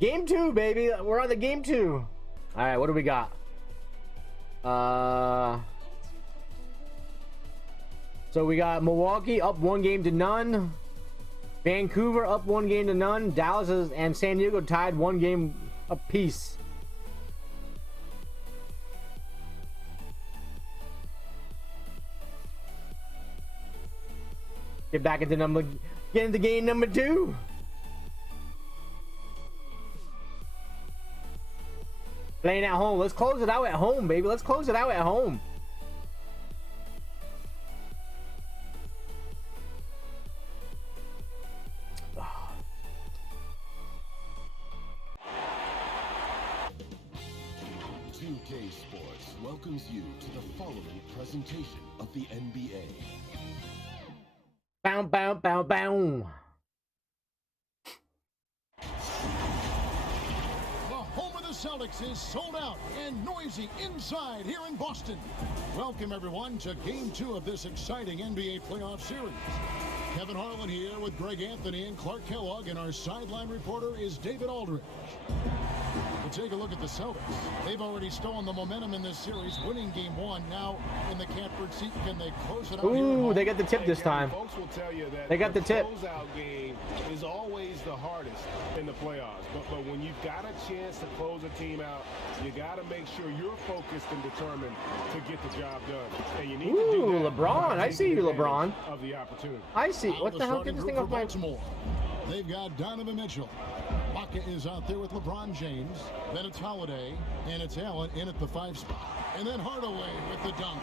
Game 2, baby. We're on the game 2. All right, what do we got? So we got Milwaukee up 1-0. Vancouver up 1-0. Dallas and San Diego tied 1 game apiece. Get into game number 2. Playing at home. Let's close it out at home, baby. Let's close it out at home. Sports welcomes you to the following presentation of the NBA. Bow, bow, bow, bow. The home of the Celtics is sold out and noisy inside here in Boston. Welcome, everyone, to Game 2 of this exciting NBA playoff series. Kevin Harlan here with Greg Anthony and Clark Kellogg, and our sideline reporter is David Aldridge. We'll take a look at the Celtics. They've already stolen the momentum in this series, winning Game 1. Now in the catbird seat, can they close it out? Ooh, they got the tip this time. Folks will tell you that they got the tip. Closeout game is always the hardest in the playoffs. But when you've got a chance to close a team out, you got to make sure you're focused and determined to get the job done. And you need to do that. LeBron. I see you, LeBron. Of the opportunity. I see. What the hell? Get this thing off my... Baltimore. They've got Donovan Mitchell. Baca is out there with LeBron James. Then it's Holiday, and it's Allen in at the 5 spot. And then Hardaway with the dunk.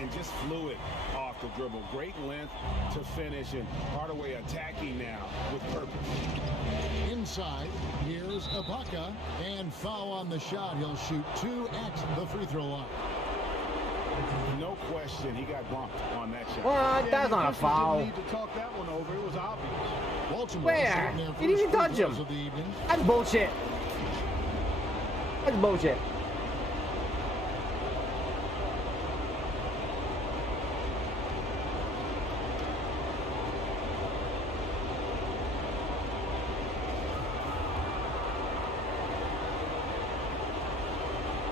And just fluid off the dribble. Great length to finish, and Hardaway attacking now with purpose. Inside, here's Ibaka, and foul on the shot. He'll shoot 2 at the free throw line. No question, he got bumped on that shot. What? That's not a foul. Didn't need to talk that one over. It was obvious. Baltimore. Where? He didn't even touch him. That's bullshit. That's bullshit.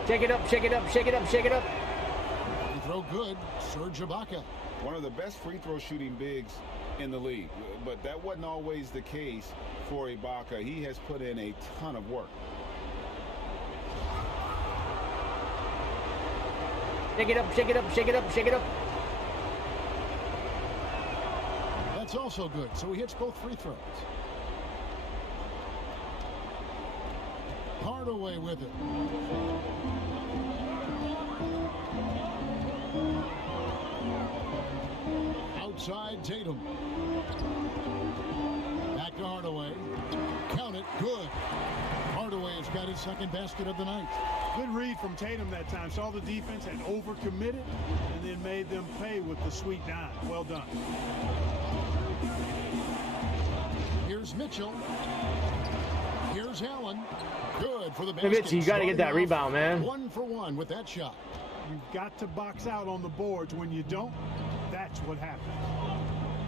Shake it up, shake it up, shake it up, shake it up. Free throw good. Serge Ibaka. One of the best free throw shooting bigs in the league, but that wasn't always the case for Ibaka. He has put in a ton of work. Shake it up, shake it up, shake it up, shake it up. That's also good. So he hits both free throws. Hardaway with it. Outside Tatum. Back to Hardaway. Count it. Good. Hardaway has got his second basket of the night. Good read from Tatum that time. Saw the defense and overcommitted and then made them pay with the sweet dime. Well done. Here's Mitchell. Here's Allen. Good for the basket. Mitch, you got to get that rebound, man. 1 for 1 with that shot. You've got to box out on the boards. When you don't, that's what happens.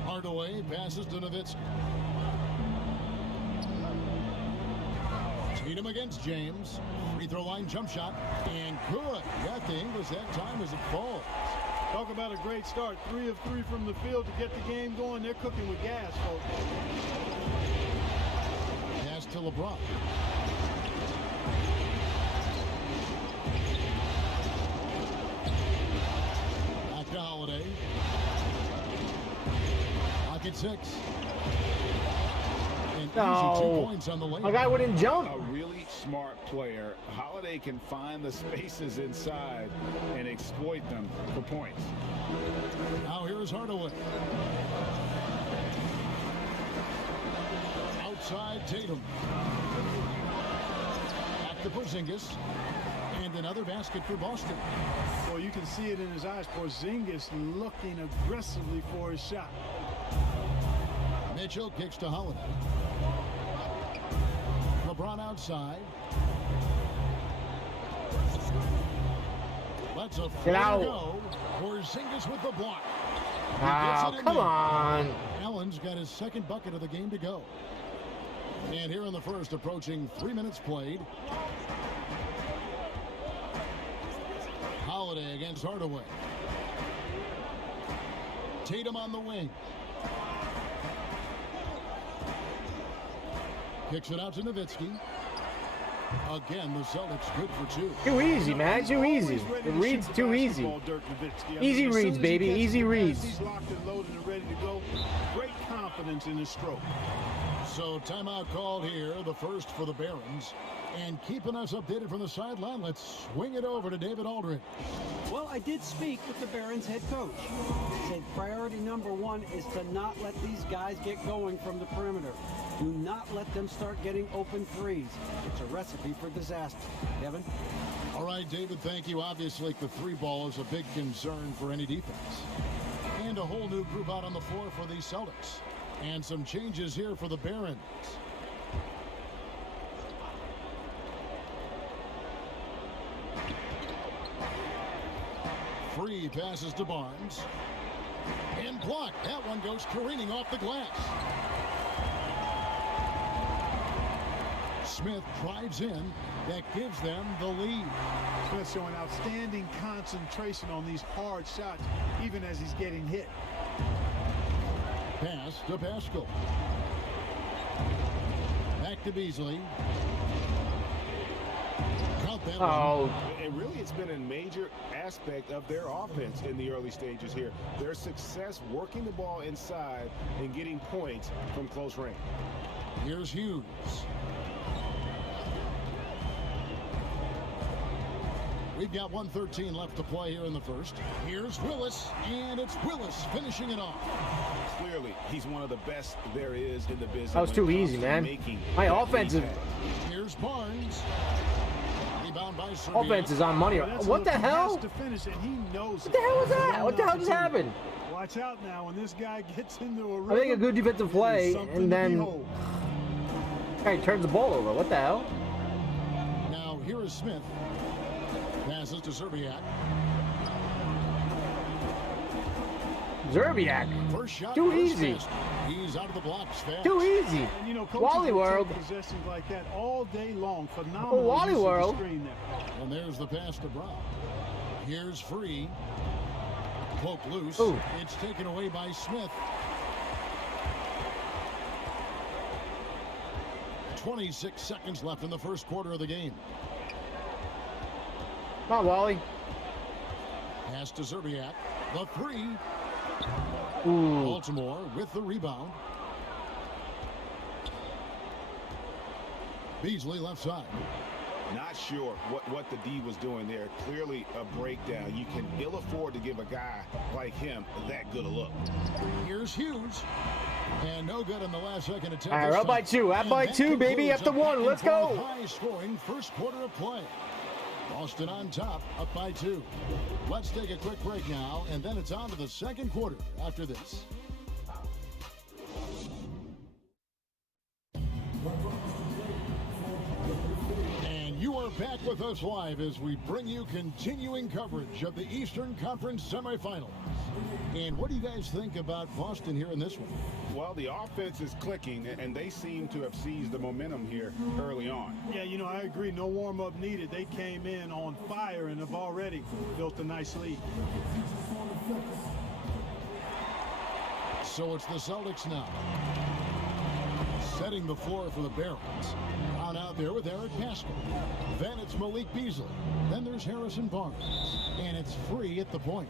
Hardaway passes to Nowitzki. Tatum against James. Free throw line jump shot. And good. Got the English that time as it falls. Talk about a great start. 3 of 3 from the field to get the game going. They're cooking with gas, folks. Pass to LeBron. Back to Holiday. Pocket 6. And easy 2 points on the layup. My guy wouldn't jump. A really smart player. Holiday can find the spaces inside and exploit them for points. Now here's Hardaway. Outside Tatum. Back to Porzingis. And another basket for Boston. Well, you can see it in his eyes. Porzingis looking aggressively for his shot. Mitchell kicks to Holiday. LeBron outside. That's a full go. Porzingis with the block. Oh, come on. Allen's got his second bucket of the game to go. And here in the first, approaching 3 minutes played. Holiday against Hardaway. Tatum on the wing. Kicks it out to Nowitzki. Again, the Celtics good for two. Too easy, man. Too easy. The read's too easy. Easy reads, baby. Easy reads. He's locked and loaded and ready to go. Great confidence in his stroke. So timeout called here, the first for the Barons. And keeping us updated from the sideline, let's swing it over to David Aldridge. Well, I did speak with the Barons head coach. He said priority number one is to not let these guys get going from the perimeter. Do not let them start getting open threes. It's a recipe for disaster. Kevin? All right, David, thank you. Obviously, the three ball is a big concern for any defense. And a whole new group out on the floor for the Celtics. And some changes here for the Barons. Free passes to Barnes. And blocked. That one goes careening off the glass. Smith drives in. That gives them the lead. Smith showing outstanding concentration on these hard shots, even as he's getting hit. Pass to Pascal. Back to Beasley. Count that one. And really, it's been a major aspect of their offense in the early stages here. Their success working the ball inside and getting points from close range. Here's Hughes. We've got 1:13 left to play here in the first. Here's Willis, and it's Willis finishing it off. Clearly, he's one of the best there is in the business. That was too easy, man. My offensive Here's Barnes. Rebound by Serbiak. offense is on money. What the hell? To finish, and he knows What the hell was that? What the hell just happened? Watch out now when this guy gets into a rhythm. I think a good defensive play, and then behold. guy turns the ball over. What the hell? Now here is Smith. Passes to Serbiak. Zerbiak. First shot. Too first easy. test. He's out of the blocks fast. Too easy. And, you know, coaches Wally will take World. possessions like that all day long. Phenomenal. Oh, Wally use of the World. screen there. And there's the pass to Brown. Here's Free. Poke loose. Ooh. It's taken away by Smith. 26 seconds left in the first quarter of the game. Come on, Wally. Pass to Serbiak. The three. Ooh. Baltimore with the rebound. Beasley left side. Not sure what the D was doing there. Clearly a breakdown. You can ill afford to give a guy like him that good a look. Here's Hughes. And no good in the last second attempt. All right, up by two. Up by two, baby. Up to one. Let's go. High scoring first quarter of play. Boston on top, up by 2. Let's take a quick break now, and then it's on to the second quarter after this. And you are back with us live as we bring you continuing coverage of the Eastern Conference semifinals. And what do you guys think about Boston here in this one? Well, the offense is clicking, and they seem to have seized the momentum here early on. Yeah, you know, I agree. No warm-up needed. They came in on fire and have already built a nice lead. So it's the Celtics now. Setting the floor for the Barons. On out there with Eric Pascal. Then it's Malik Beasley. Then there's Harrison Barnes. And it's Free at the point.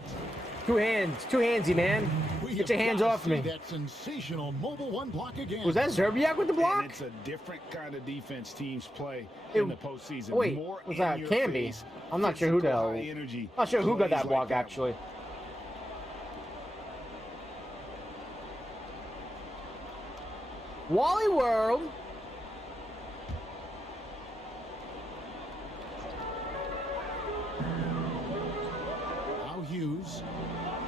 Two handsy, man. Get your hands off me. That sensational mobile one block again. Was that Zerbiak with the block? And it's a different kind of defense teams play in the postseason. Wait, More was that in your Canby? face, I'm not sure who the physical, hell. high energy Not sure who got plays that block like that one. actually. Wally World. Now Hughes.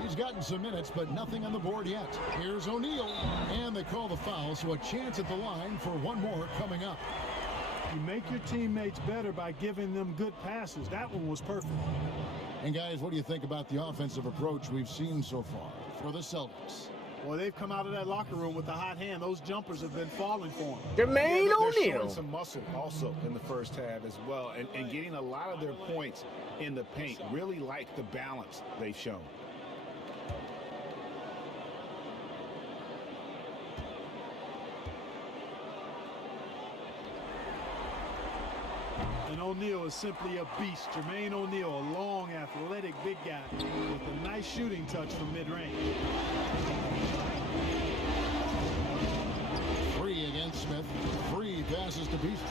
He's gotten some minutes, but nothing on the board yet. Here's O'Neal. And they call the foul, so a chance at the line for one more coming up. You make your teammates better by giving them good passes. That one was perfect. And guys, what do you think about the offensive approach we've seen so far for the Celtics? Well, they've come out of that locker room with a hot hand. Those jumpers have been falling for them. Jermaine They're O'Neal. showing some muscle also in the first half as well, and getting a lot of their points in the paint. Really like the balance they've shown. And O'Neal is simply a beast. Jermaine O'Neal, a long, athletic, big guy with a nice shooting touch from mid-range. Free against Smith. Free passes to Beast.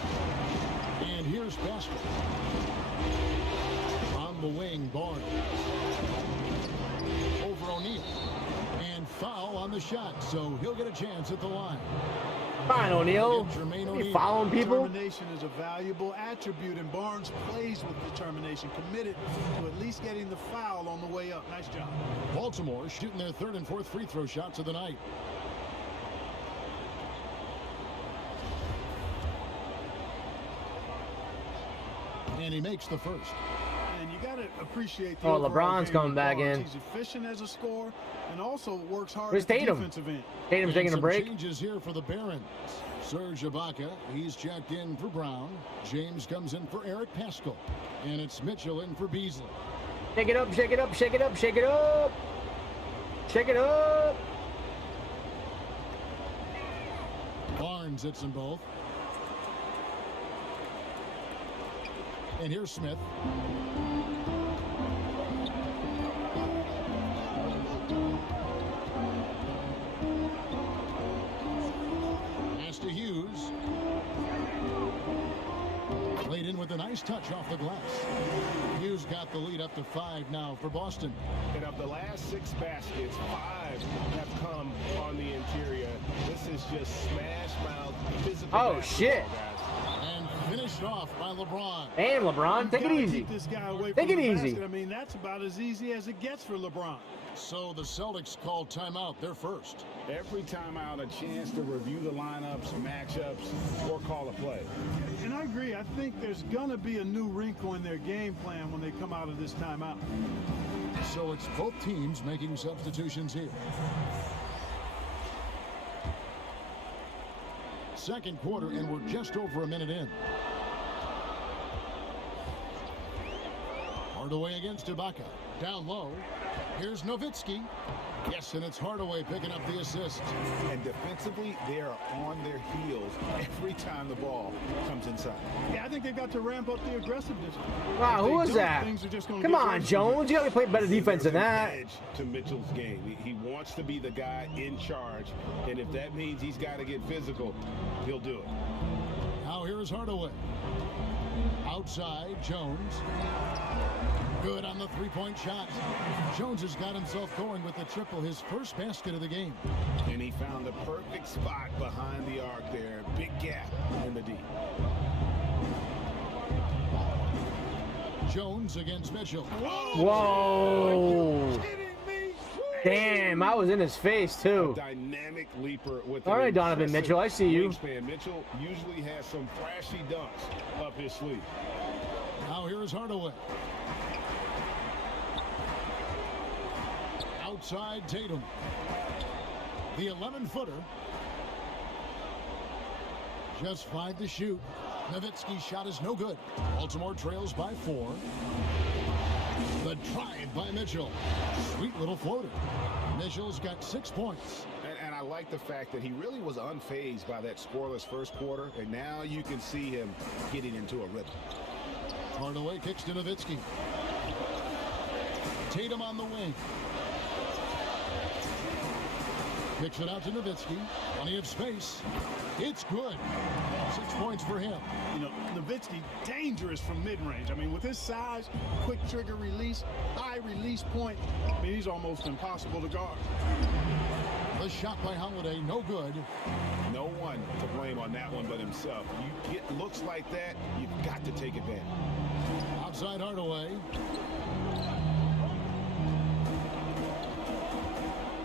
And here's Basket. On the wing, Barnes. Over O'Neal. And foul on the shot, so he'll get a chance at the line. Fine, O'Neal. Jermaine You O'Neal. following people? Determination is a valuable attribute, and Barnes plays with determination, committed to at least getting the foul on the way up. Nice job. Baltimore shooting their third and fourth free throw shots of the night. And he makes the first. And you got to appreciate the Oh, overall LeBron's game coming of back Barnes. in. He's efficient as a scorer and also works hard Where's at the Tatum? defensive end. Tatum's taking a Some break. changes here for the Barons. Serge Ibaka, he's checked in for Brown. James comes in for Eric Paschal. And it's Mitchell in for Beasley. Shake it up, shake it up, shake it up, shake it up. Shake it up. Barnes hits them both. And here's Smith. Pass to Hughes. Played in with a nice touch off the glass. Hughes got the lead up to 5 now for Boston. And of the last 6 baskets, 5 have come on the interior. This is just smash mouth physical. Oh, basketball, shit. guys. And finished off by LeBron. Damn, LeBron, take it Gotta easy. keep this guy away Take from it the easy. basket. I mean, that's about as easy as it gets for LeBron. So the Celtics called timeout, their first. Every time out, a chance to review the lineups, matchups, or call a play. And I agree. I think there's going to be a new wrinkle in their game plan when they come out of this timeout. So it's both teams making substitutions here. Second quarter, and we're just over a minute in. Hardaway against Ibaka. Down low. Here's Nowitzki. Yes, and it's Hardaway picking up the assist. And defensively, they are on their heels every time the ball comes inside. Yeah, I think they've got to ramp up the aggressiveness. Wow, If who they was don't, that? things are just gonna Come get on, worse. Jones. You got to play better defense than There's an that. edge to Mitchell's game. He wants to be the guy in charge, and if that means he's got to get physical, he'll do it. Now here's Hardaway. Outside, Jones. Good on the three-point shot. Jones has got himself going with the triple, his first basket of the game. And he found the perfect spot behind the arc there. Big gap in the D. Jones against Mitchell. Whoa. Damn, I was in his face, too. Dynamic leaper with All an right, Donovan impressive Mitchell, I see you. wingspan. Mitchell usually has some flashy dunks up his sleeve. Now here is Hardaway. Outside Tatum. The 11-footer. Just 5 to shoot. Nowitzki's shot is no good. Baltimore trails by 4. The drive by Mitchell. Sweet little floater. Mitchell's got 6 points. And I like the fact that he really was unfazed by that scoreless first quarter, and now you can see him getting into a rhythm. Hardaway kicks to Nowitzki. Tatum on the wing. Kicks it out to Nowitzki. Plenty of space. It's good. 6 points for him. You know, Nowitzki, dangerous from mid-range. I mean, with his size, quick trigger release, high release point, I mean, he's almost impossible to guard. The shot by Holiday, no good. No one to blame on that one but himself. You get looks like that, you've got to take advantage. Outside Hardaway.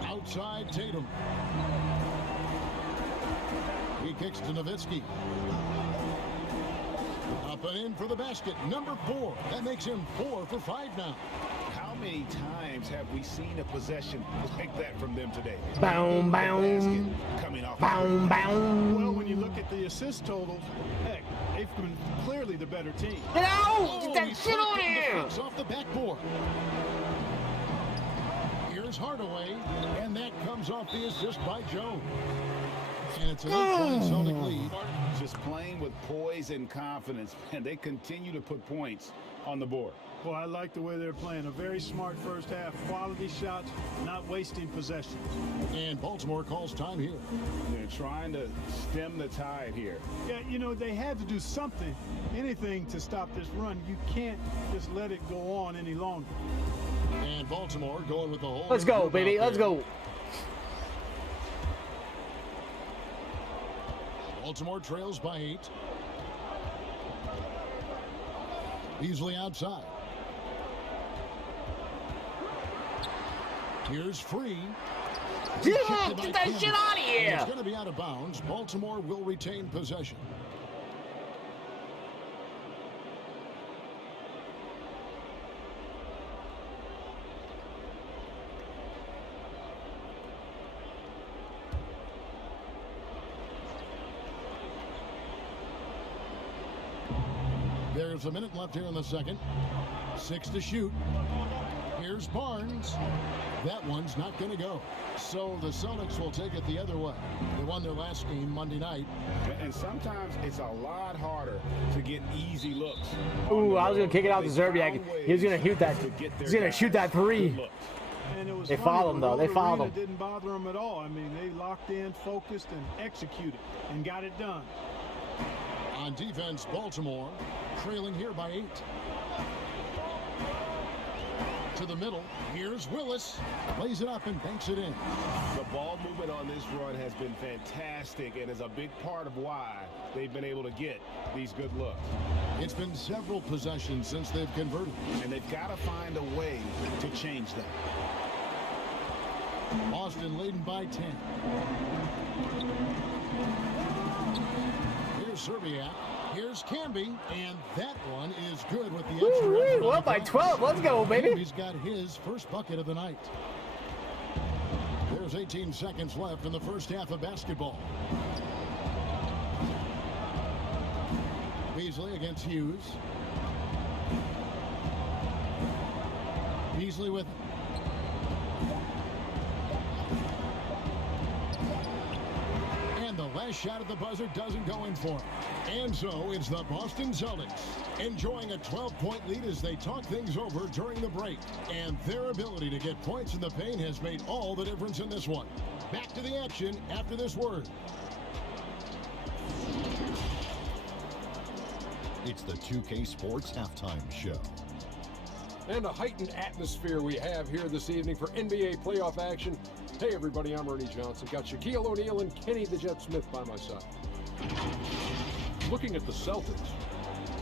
Outside Tatum. He kicks to Nowitzki. Up and in for the basket. Number 4. That makes him 4 for 5 now. How many times have we seen a possession like that from them today? Boom, boom. Basket coming off. Boom, boom. Well, when you look at the assist totals, heck, they've been clearly the better team. Get out! Oh, Get that he's shit on knocking the here! Bucks off the backboard. Here's Hardaway, and that comes off the assist by Jones. And it's an 8-point Celtic lead. Just playing with poise and confidence, and they continue to put points on the board. Well, I like the way they're playing. A very smart first half. Quality shots, not wasting possessions. And Baltimore calls time here. They're trying to stem the tide here. Yeah, you know, they had to do something, anything to stop this run. You can't just let it go on any longer. And Baltimore going with the whole. Let's go, baby. Let's go. Baltimore trails by 8. Beasley outside. Here's Free. Get that shit out of It's here! going to be out of bounds. Baltimore will retain possession. There's a minute left here in the second. 6 to shoot. Here's Barnes. That one's not going to go. So the Celtics will take it the other way. They won their last game Monday night. And sometimes it's a lot harder to get easy looks. Ooh, I was gonna kick it out to Zerbiak. He was gonna shoot that. He's gonna shoot that 3. And it was They funny, fouled him, the though. They road fouled arena him. Didn't bother them at all. I mean, they locked in, focused, and executed, and got it done. On defense, Baltimore trailing here by 8. To the middle. Here's Willis. Lays it up and banks it in. The ball movement on this run has been fantastic and is a big part of why they've been able to get these good looks. It's been several possessions since they've converted. And they've got to find a way to change that. Boston leading by 10. Here's Serbiak. Here's Camby, and that one is good with the extra. Woo-wee, up by 12. Let's go, baby. Camby's got his first bucket of the night. There's 18 seconds left in the first half of basketball. Beasley against Hughes. Beasley with and the last shot at the buzzer doesn't go in for him. And so it's the Boston Celtics enjoying a 12-point lead as they talk things over during the break. And their ability to get points in the paint has made all the difference in this one. Back to the action after this word. It's the 2K Sports Halftime Show. And a heightened atmosphere we have here this evening for NBA playoff action. Hey everybody, I'm Ernie Johnson. Got Shaquille O'Neal and Kenny the Jet Smith by my side. Looking at the Celtics,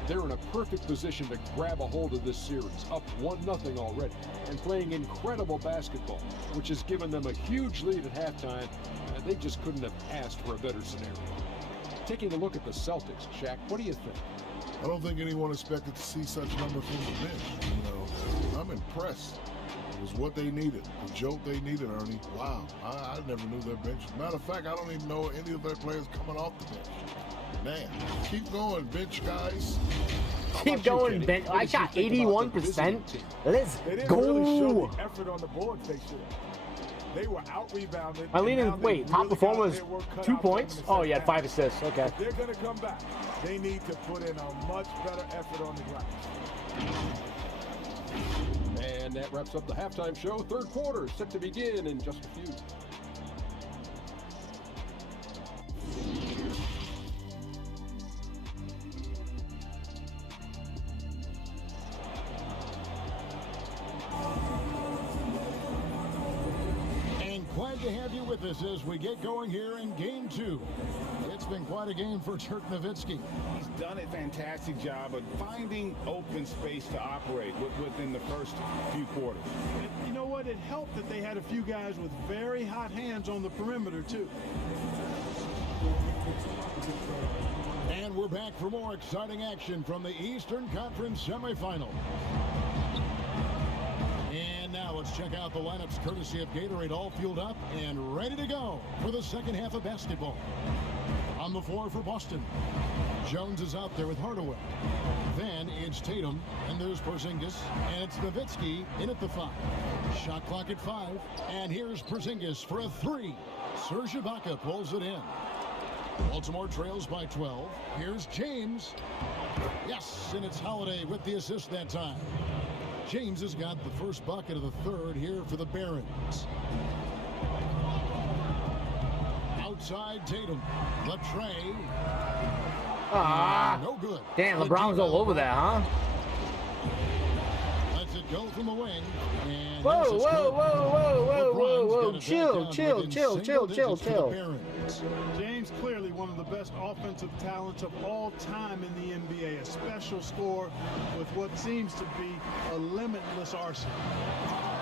they're in a perfect position to grab a hold of this series, up 1-0 already, and playing incredible basketball, which has given them a huge lead at halftime, and they just couldn't have asked for a better scenario. Taking a look at the Celtics, Shaq, what do you think? I don't think anyone expected to see such numbers from the bench. You know, I'm impressed. It was what they needed, the jolt they needed, Ernie. Wow, I never knew their bench. Matter of fact, I don't even know any of their players coming off the bench. Man, keep going, bench guys. Keep going, bench. I shot 81%. Let's They didn't go. really show the effort on the board they should have. They were out-rebounded. Wait, top performer was 2 points? Oh, he had 5 assists. Okay. If they're going to come back, they need to put in a much better effort on the glass. And that wraps up the halftime show. Third quarter set to begin in just a few. Glad to have you with us as we get going here in Game 2. It's been quite a game for Dirk Nowitzki. He's done a fantastic job of finding open space to operate within the first few quarters. And you know what? It helped that they had a few guys with very hot hands on the perimeter, too. And we're back for more exciting action from the Eastern Conference semifinal. let's check out the lineups courtesy of Gatorade, all fueled up and ready to go for the second half of basketball. On the floor for Boston, Jones is out there with Hardaway. Then it's Tatum, and there's Porzingis, and it's Nowitzki in at the 5. Shot clock at 5, and here's Porzingis for a 3. Serge Ibaka pulls it in. Baltimore trails by 12. Here's James. Yes, and it's Holiday with the assist that time. James has got the first bucket of the third here for the Barons. Outside Tatum. Latrey. No good. Damn, LeBron's all over that, huh? Lets it go from the wing. And Whoa, yes, it's whoa, good. whoa, whoa, whoa, LeBron's whoa, got whoa. it Chill, back down chill, within chill, single chill, chill, digits for the chill. Barons. James clearly one of the best offensive talents of all time in the NBA. A special scorer with what seems to be a limitless arsenal.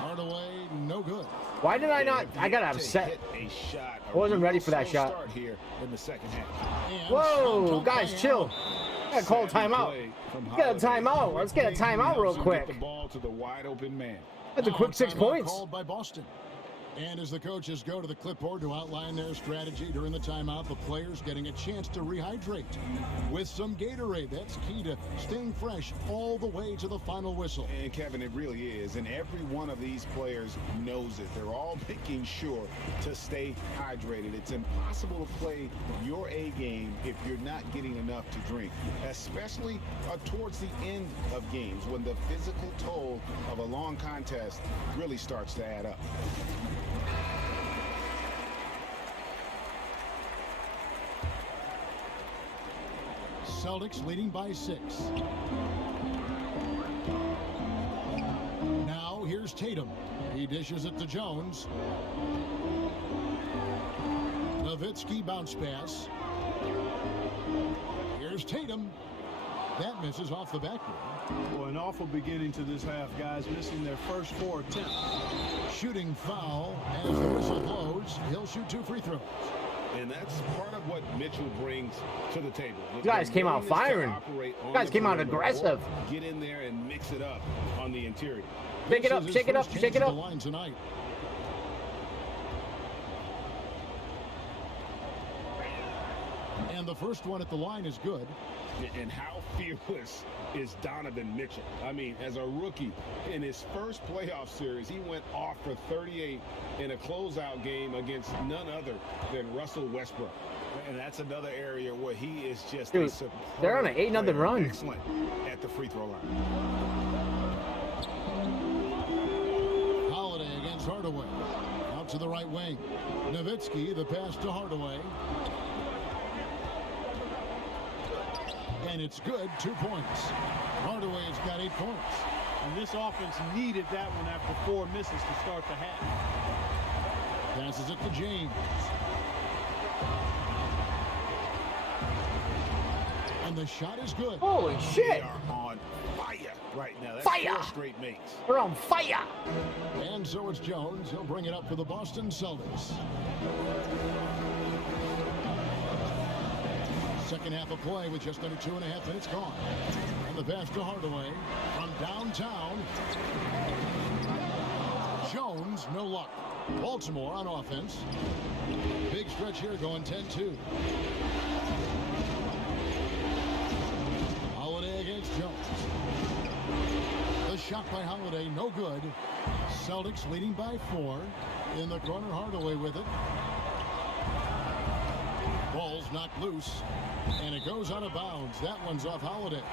Hardaway, no good. Why did I not? I got upset. I wasn't ready for that shot. Here in the second half. And Whoa, shot guys, by chill. I gotta call a timeout. Let's get a timeout. Let's get a timeout real quick. The ball to the wide open man. That's a quick 6 Timeout points. Called by Boston. And as the coaches go to the clipboard to outline their strategy during the timeout, the players getting a chance to rehydrate with some Gatorade. That's key to staying fresh all the way to the final whistle. And Kevin, it really is. And every one of these players knows it. They're all making sure to stay hydrated. It's impossible to play your A game if you're not getting enough to drink, especially towards the end of games when the physical toll of a long contest really starts to add up. Celtics leading by 6. Now here's Tatum. He dishes it to Jones. Nowitzki bounce pass. Here's Tatum. That misses off the backboard. Well, an awful beginning to this half, guys, missing their first 4 attempts. Shooting foul as the whistle blows. He'll shoot 2 free throws. And that's part of what Mitchell brings to the table. You guys came out firing. You guys came out aggressive. Get in there and mix it up on the interior. Shake it up, shake it up, shake it up. Line tonight. And the first one at the line is good. And how fearless is Donovan Mitchell? I mean, as a rookie, in his first playoff series, he went off for 38 in a closeout game against none other than Russell Westbrook. And that's another area where he is just Dude, a superb they're on an 8-0 player. run. Excellent at the free throw line. Holiday against Hardaway. Out to the right wing. Nowitzki, the pass to Hardaway. And it's good, 2 points. Hardaway's got 8 points. And this offense needed that one after 4 misses to start the half. Passes it to James. And the shot is good. Holy They shit. are on fire right now. That's Fire. 4 straight makes. We're on fire. And so it's Jones. He'll bring it up for the Boston Celtics. Second half of play with just under 2.5 minutes gone. And the pass to Hardaway from downtown. Jones, no luck. Baltimore on offense. Big stretch here going 10-2. Holiday against Jones. The shot by Holiday, no good. Celtics leading by 4. In the corner, Hardaway with it. Ball's knocked loose, and it goes out of bounds. That one's off Holiday.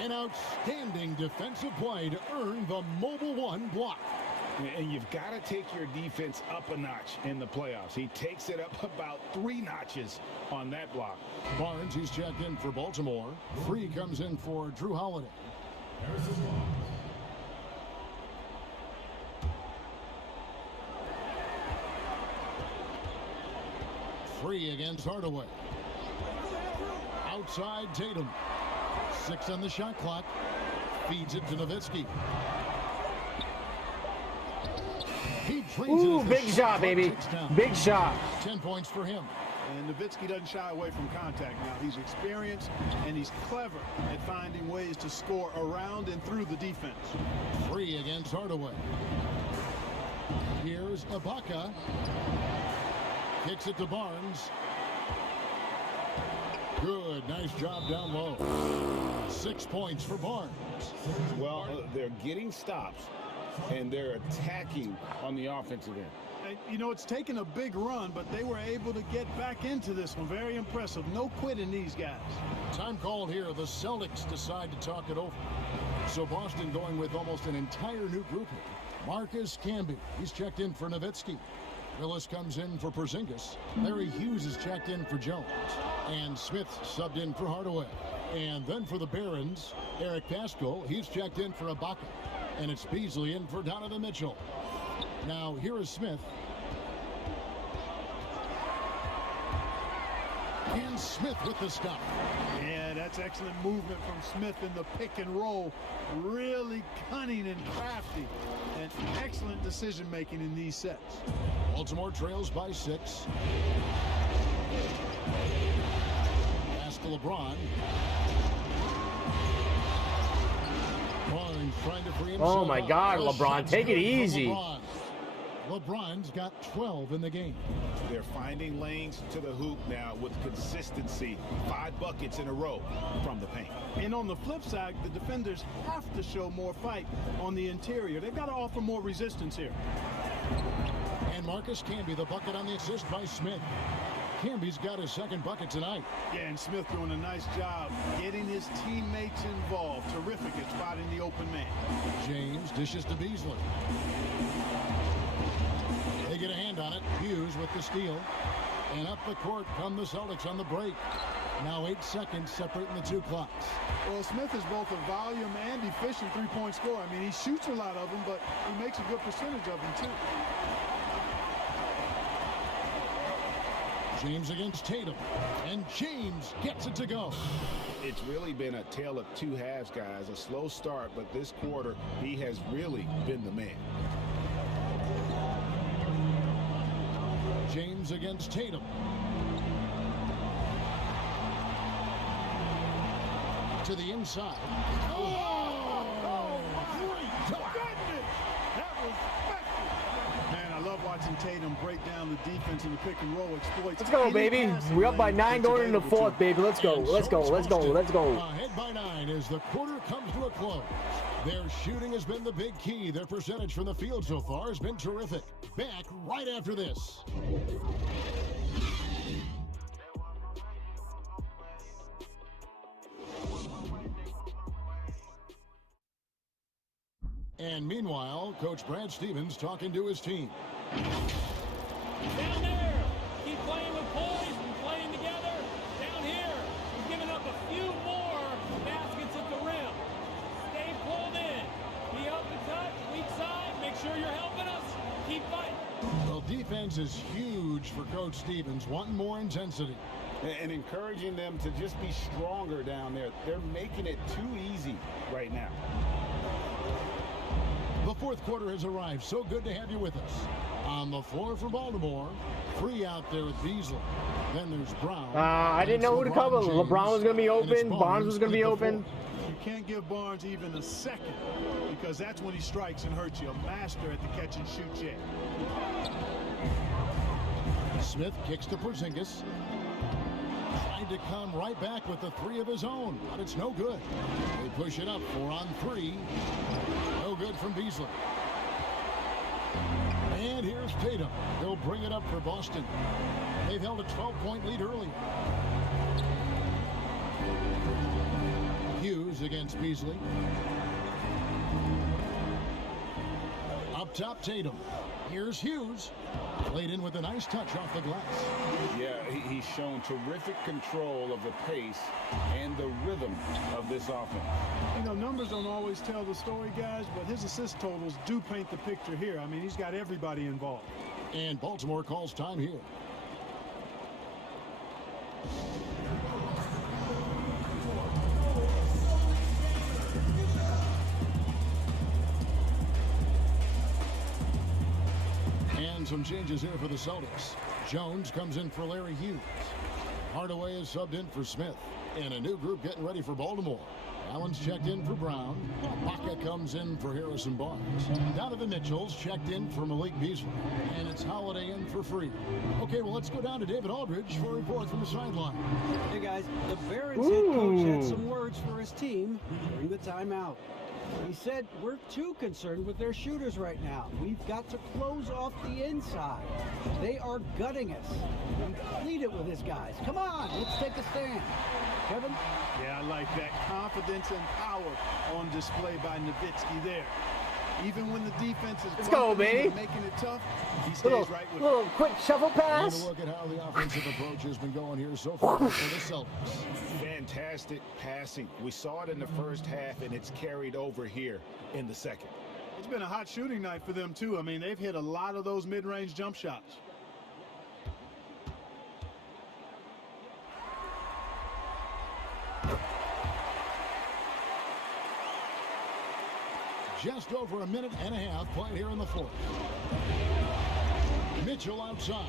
An outstanding defensive play to earn the Mobile One block. And you've got to take your defense up a notch in the playoffs. He takes it up about 3 notches on that block. Barnes, he's checked in for Baltimore. Free comes in for Drew Holiday. Free against Hardaway. Outside Tatum. 6 on the shot clock. Feeds it to Nowitzki. He trains Ooh, it as the big shot, baby. ticks down. Big shot. 10 points for him. And Nowitzki doesn't shy away from contact now. He's experienced, and he's clever at finding ways to score around and through the defense. 3 against Hardaway. Here's Ibaka. Kicks it to Barnes. Good. Nice job down low. 6 points for Barnes. Well, they're getting stops, and they're attacking on the offensive end. You know, it's taken a big run, but they were able to get back into this one. Very impressive. No quitting these guys. Time called here. The Celtics decide to talk it over. So Boston going with almost an entire new grouping. Marcus Camby, he's checked in for Nowitzki. Willis comes in for Porzingis. Larry Hughes is checked in for Jones. And Smith subbed in for Hardaway. And then for the Barons, Eric Pascal, he's checked in for Ibaka. And it's Beasley in for Donovan Mitchell. Now here is Smith. And Smith with the stop. Yeah, that's excellent movement from Smith in the pick and roll. Really cunning and crafty. And excellent decision making in these sets. Baltimore trails by 6. Pass to LeBron. Barnes trying to free himself. Oh my God, LeBron, take it easy. LeBron's got 12 in the game. They're finding lanes to the hoop now with consistency. 5 buckets in a row from the paint. And on the flip side, the defenders have to show more fight on the interior. They've got to offer more resistance here. And Marcus Camby, the bucket on the assist by Smith. Camby's got his 2nd bucket tonight. Yeah, and Smith doing a nice job getting his teammates involved. Terrific at spotting the open man. James dishes to Beasley. They get a hand on it. Hughes with the steal. And up the court come the Celtics on the break. Now 8 seconds separating the 2 clocks. Well, Smith is both a volume and efficient three-point scorer. I mean, he shoots a lot of them, but he makes a good percentage of them, too. James against Tatum. And James gets it to go. It's really been a tale of 2 halves, guys. A slow start, but this quarter, he has really been the man. James against Tatum. To the inside. Oh, my goodness! That was effective. Man, I love watching Tatum break down the defense in the pick and roll exploits. Let's go, baby. We're up by 9 going into the 4th, baby. Let's go. Let's go. Let's go. Let's go. Ahead by 9 as the quarter comes to a close. Their shooting has been the big key. Their percentage from the field so far has been terrific. Back right after this. And meanwhile, Coach Brad Stevens talking to his team. Down there, keep playing with poise and playing together. Down here, we're giving up a few more baskets at the rim. Stay pulled in. Be up to touch, weak side. Make sure you're helping us. Keep fighting. Well, defense is huge for Coach Stevens, wanting more intensity. And encouraging them to just be stronger down there. They're making it too easy right now. The 4th quarter has arrived. So good to have you with us. On the floor for Baltimore, free out there with Beasley. Then there's Brown. I didn't know who to cover. LeBron was going to be open. Barnes was going to be open. You can't give Barnes even a second because that's when he strikes and hurts you. A master at the catch and shoot jam. Smith kicks to Porzingis. Tried to come right back with the 3 of his own, but it's no good. They push it up 4 on 3. No good from Beasley. And here's Tatum. He'll bring it up for Boston. They've held a 12-point lead early. Hughes against Beasley. Up top, Tatum. Here's Hughes. Played in with a nice touch off the glass. Yeah, he's shown terrific control of the pace and the rhythm of this offense. You know, numbers don't always tell the story, guys, but his assist totals do paint the picture here. I mean, he's got everybody involved. And Baltimore calls time here. And some changes here for the Celtics. Jones comes in for Larry Hughes. Hardaway is subbed in for Smith. And a new group getting ready for Baltimore. Allen's checked in for Brown. Baca comes in for Harrison Barnes. Donovan Mitchell's checked in for Malik Beasley. And it's Holiday in for Free. Okay, well, let's go down to David Aldridge for a report from the sideline. Hey, guys, the Barons head coach had some words for his team during the timeout. He said, we're too concerned with their shooters right now. We've got to close off the inside. They are gutting us. He pleaded with his guys. Come on, let's take a stand. Kevin? Yeah, I like that confidence and power on display by Nowitzki there. Even when the defense is making it tough, he stays right with little quick shuffle pass. Take a look at how the offensive approach has been going here so far for the Celtics. Fantastic passing. We saw it in the first half, and it's carried over here in the second. It's been a hot shooting night for them, too. I mean, they've hit a lot of those mid-range jump shots. Just over a minute and a half played here in the fourth. Mitchell outside.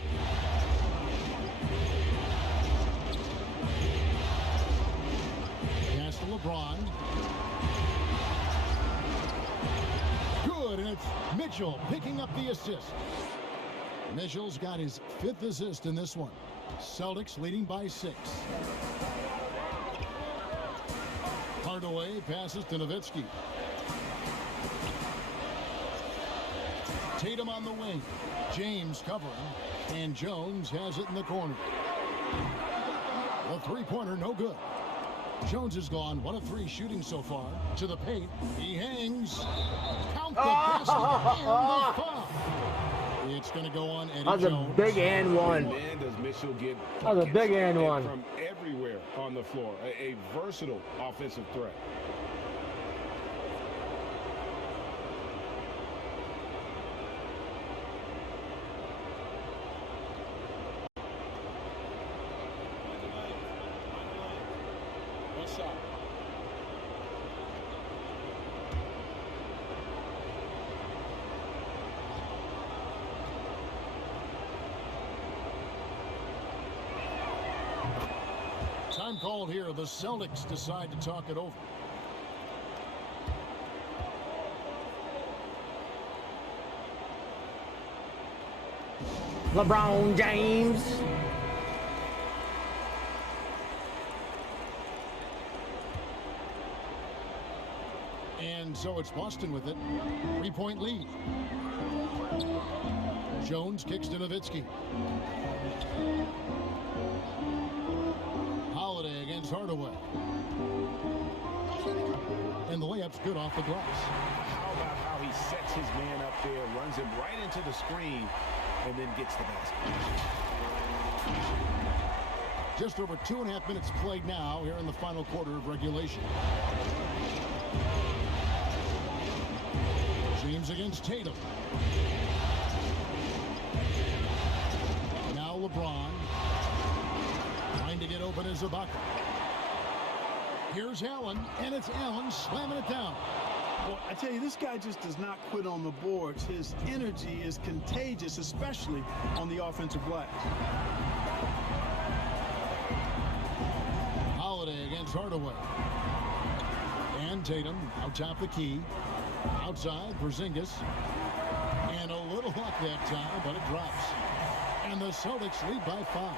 Pass to LeBron. Good, and it's Mitchell picking up the assist. Mitchell's got his 5th assist in this one. Celtics leading by 6. Hardaway passes to Nowitzki. Tatum on the wing. James covering. And Jones has it in the corner. The three-pointer, no good. Jones is gone. 1 of 3 shooting so far. To the paint. He hangs. Count the basket and the foul. It's going to go on Eddie Jones. That was a big and one. Man, does Mitchell get that was a big and one. From everywhere on the floor. A versatile offensive threat. Time called here. The Celtics decide to talk it over. LeBron James. And so it's Boston with it. 3-point lead. Jones kicks to Nowitzki. Holiday against Hardaway. And the layup's good off the glass. How about how he sets his man up there, runs him right into the screen, and then gets the basket. Just over 2.5 minutes played now here in the final quarter of regulation. James against Tatum. Now LeBron. Trying to get open as Ibaka. Here's Allen, and it's Allen slamming it down. Well, I tell you, this guy just does not quit on the boards. His energy is contagious, especially on the offensive glass. Holiday against Hardaway. And Tatum out top the key. Outside, Porzingis. And a little luck that time, but it drops. And the Celtics lead by 5.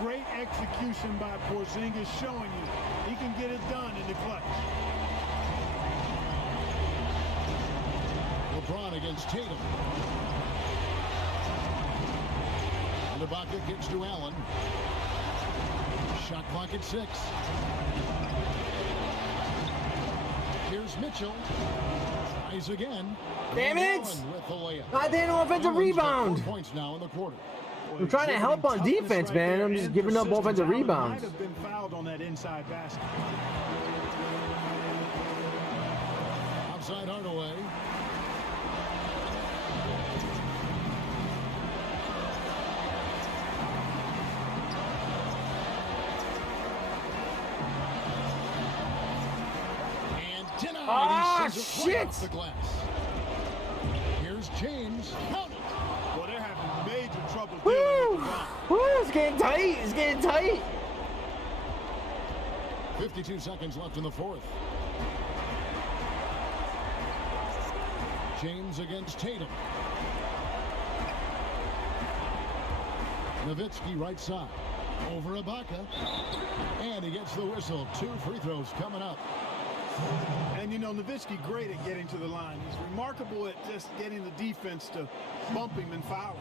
Great execution by Porzingis, showing you he can get it done in the clutch. LeBron against Tatum. And Ibaka kicks to Allen. Shot clock at 6. Here's Mitchell. Tries again. Damn it! With the layup. I did an offensive rebound. 4 points now in the quarter. I'm trying to help on defense, man. I'm just giving up offensive rebounds. Might have been fouled on that inside basket. Outside Hardaway. And denied. Ah, He shit! off the glass. Here's James. Count it. Well, they're having major trouble dealing with the run. Woo! It's getting tight. It's getting tight. 52 seconds left in the fourth. James against Tatum. Nowitzki right side. Over Ibaka. And he gets the whistle. 2 free throws coming up. And you know, Nowitzki great at getting to the line. He's remarkable at just getting the defense to bump him and foul him.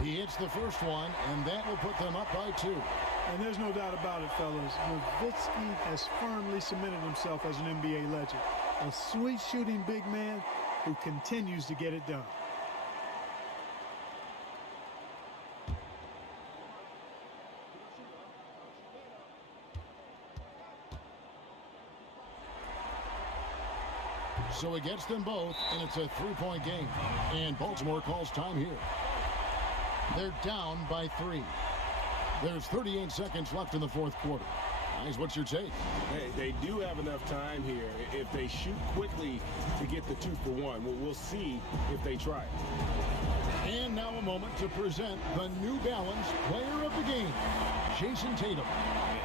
He hits the first one, and that will put them up by 2. And there's no doubt about it, fellas. Nowitzki has firmly cemented himself as an NBA legend. A sweet shooting big man who continues to get it done. So he gets them both, and it's a 3-point game. And Baltimore calls time here. They're down by 3. There's 38 seconds left in the fourth quarter. Guys, what's your take? Hey, they do have enough time here. If they shoot quickly to get the 2 for 1, we'll see if they try it. And now a moment to present the New Balance Player of the Game, Jason Tatum.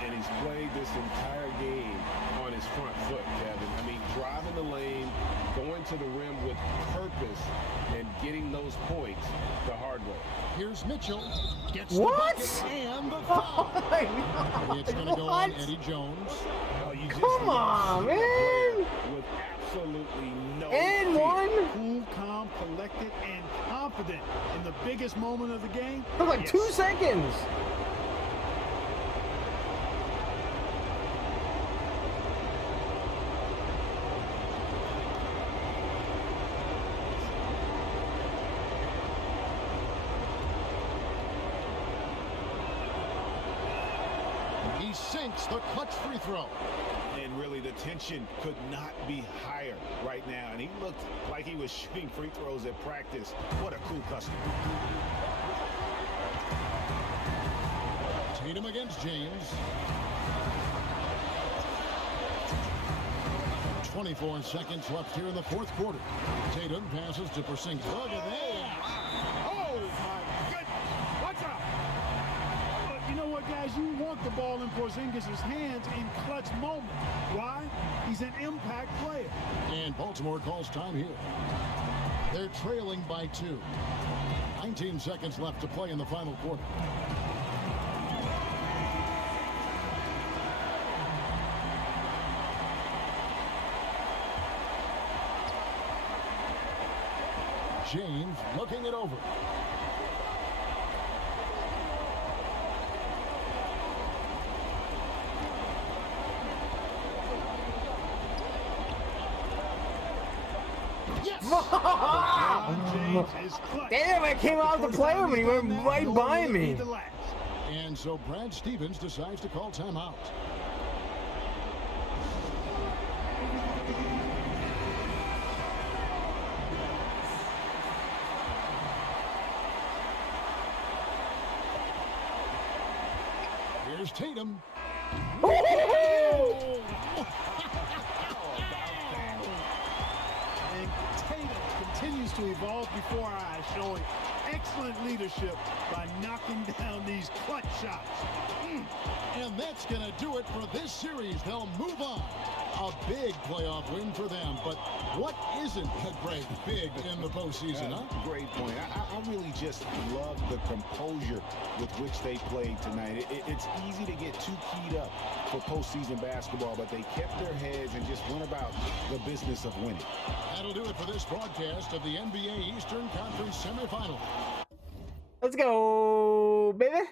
And he's played this entire game on his front foot, Kevin. I mean, driving the lane, going to the rim with purpose, and getting those points the hard way. Here's Mitchell. Gets What? the bucket and the foul. Oh my God. It's going to go on Eddie Jones. You just Come on, man. with absolutely no And fear. one. Cool, calm, collected, and confident in the biggest moment of the game. Took like 2 seconds. He sinks the clutch free throw. And really, the tension could not be higher right now. And he looked like he was shooting free throws at practice. What a cool customer. Tatum against James. 24 seconds left here in the fourth quarter. Tatum passes to Porzingis. Look at that. Oh, my goodness. Watch out. But you know what, guys? You want the ball in Porzingis' hands in clutch moments. Why? He's an impact player. And Baltimore calls time here. They're trailing by 2. 19 seconds left to play in the final quarter. James looking it over. Yes! Damn, I came out to play him and he went right by me. And so Brad Stevens decides to call timeout. Here's Tatum. And Tatum continues to evolve before our eyes, showing excellent leadership by knocking down these clutch shots. And that's going to do it for this series. They'll move on. A big playoff win for them. But what isn't a great big in the postseason, huh? Great point. I really just love the composure with which they played tonight. It's easy to get too keyed up for postseason basketball, but they kept their heads and just went about the business of winning. That'll do it for this broadcast of the NBA Eastern Conference semifinal. Let's go, baby.